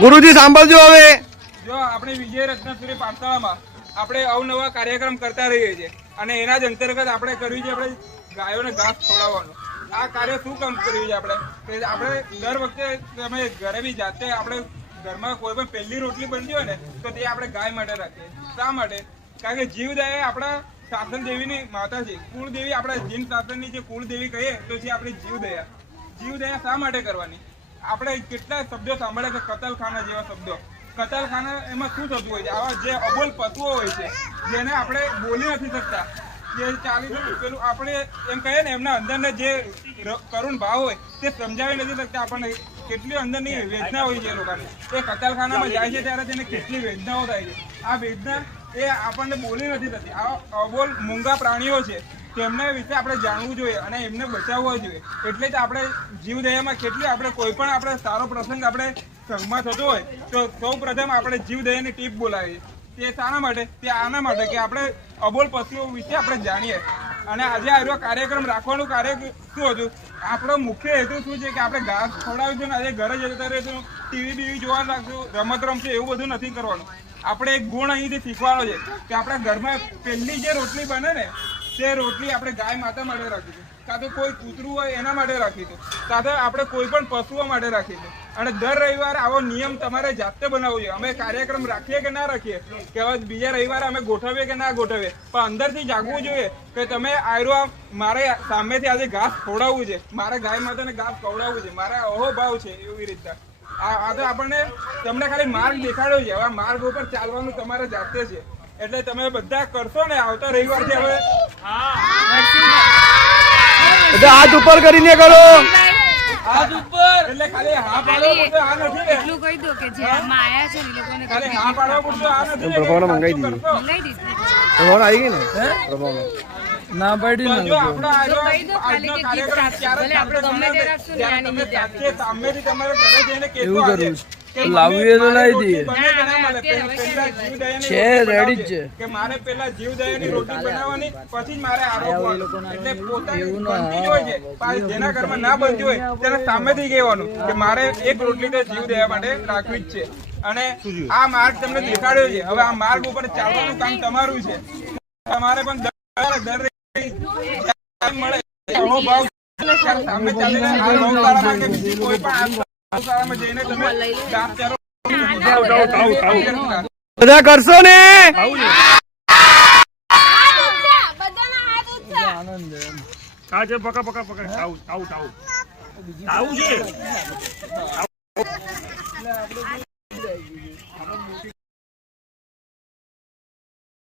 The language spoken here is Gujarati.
ગુરુજી સાંભળજો હવે. જો આપણે વિજય રત્નાપુરી પાઠશાળામાં આપણે અવનવા કાર્યક્રમ કરતા રહીએ છીએ અને એના જ અંતર્ગત આપણે કર્યું છે આપણે ગાયોને ઘાસ ખવડાવવાનું. આ કાર્ય શું કામ કર્યું છે આપણે? કે આપણે દર વખતે તમે ઘરે બી જાતે આપણે ઘરમાં કોઈ પણ પહેલી રોટલી બનતી હોય ને તો તે આપણે ગાય માટે રાખીએ. શા માટે? કારણ કે જીવદયા આપણા શાસન દેવીની માતા છે. કુળદેવી આપણા જીન શાસનની જે કુળદેવી કહીએ તો જે આપણી જીવદયા જીવદયા શા માટે કરવાની? આપણે કેટલા શબ્દો સાંભળ્યા છે, કતલખાના જેવા શબ્દો. કતલખાના એમાં શું થતું હોય છે? આવા જે અબોલ પશુઓ હોય છે, જેને આપણે બોલી નથી શકતા. જે ચાલી પેલું આપણે એમ કહીએ ને, એમના અંદરના જે કરુણ ભાવ હોય, તે સમજાવી નથી શકતા આપણને. કેટલી અંદરની વેદના હોય છે લોકોને. એ કતલખાનામાં જાય છે ત્યારે તેને કેટલી વેદનાઓ થાય છે. આ વેદના એ આપણને બોલી નથી થતી આ અબોલ મૂંગા પ્રાણીઓ છે તેમના વિશે આપણે જાણવું જોઈએ અને એમને બચાવવા જોઈએ. એટલે જ આપણે જીવદયામાં કેટલી આપણે કોઈ પણ આપણે સારો પ્રસંગ આપણે સંઘમાં થતો હોય, તો સૌ પ્રથમ આપણે જીવદયાની ટીપ બોલાવીએ. તે શાના માટે? તે આના માટે કે આપણે અબોલ પશુઓ વિશે આપણે જાણીએ. અને આજે આવ્યો કાર્યક્રમ રાખવાનું કાર્ય શું હતું? આપણો મુખ્ય હેતુ શું છે કે આપણે ઘાસ ખવડાવીશું ને આજે ઘરે જતા રહીશું ટીવી બીવી જોવા લાગશું, રમત રમશું, એવું બધું નથી કરવાનું. આપણે એક ગુણ અહીંથી શીખવાનો છે કે આપણા ઘરમાં પહેલી જે રોટલી બને ને તે રોટલી આપણે ગાય માતા માટે રાખીશું કાં તો કોઈ કૂતરું હોય એના માટે રાખીશું કાં તો આપણે કોઈ પણ પશુઓ માટે રાખી છે. અને દર રવિવારે આવો નિયમ તમારે જાતે બનાવવો જોઈએ. અમે કાર્યક્રમ રાખીએ કે ના રાખીએ? કે હવે બીજા રવિવારે અમે ગોઠવીએ કે ના ગોઠવીએ? પણ અંદરથી જાગવું જોઈએ કે તમે આયરો મારે સામેથી આજે ઘાસ ખવડાવવું છે. મારે ગાય માતાને ઘાસ ખવડાવવું છે. મારા અહોભાવ છે એવી રીતના. આ તો આપણને તમને ખાલી માર્ગ દેખાડ્યો છે. હવે માર્ગ ઉપર ચાલવાનું તમારે જાતે છે. એટલે તમે બધા કરશો ને આવતા રવિવારથી હવે બધા હાથ ઉપર કરીને કરો હાથ ઉપર. એટલે ખાલી હા પાડવા પૂરતું આ નથી એટલું કહી દો કે જે આમાં આયા છે એ લોકોને ખાલી હા પાડવા પૂરતું આ નથી પ્રભાવને મંગાવી સાચું કરશો. લઈ દીધું. આવી ગઈ ને? પ્રભાવના. ના પાડી ના એવું કરવું લાવીએ તો મારે લાવી દઈએ. છે, રેડી જ છે. કે મારે પેલા જીવદયાની રોટી બનાવવાની પછી જ મારે આરોપવાનું એટલે પોતાની બનતી હોય છે. પણ જેના ઘરમાં ના બનતી હોય તેને સામેથી કહેવાનું કે મારે એક રોટલી તો જીવદયા માટે રાખવી જ છે. અને આ માર્ગ તમને દેખાડ્યો છે. હવે આ માર્ગ ઉપર ચાલવાનું કામ તમારું છે. તમારે પણ દર દર મળે. ભાવ. સામે ચાલીને આ ગૌશાળામાં કોઈ પણ બધા કરશો ને? આજે પકા પકા પકડ. આવું આવું આવું. આવું છે.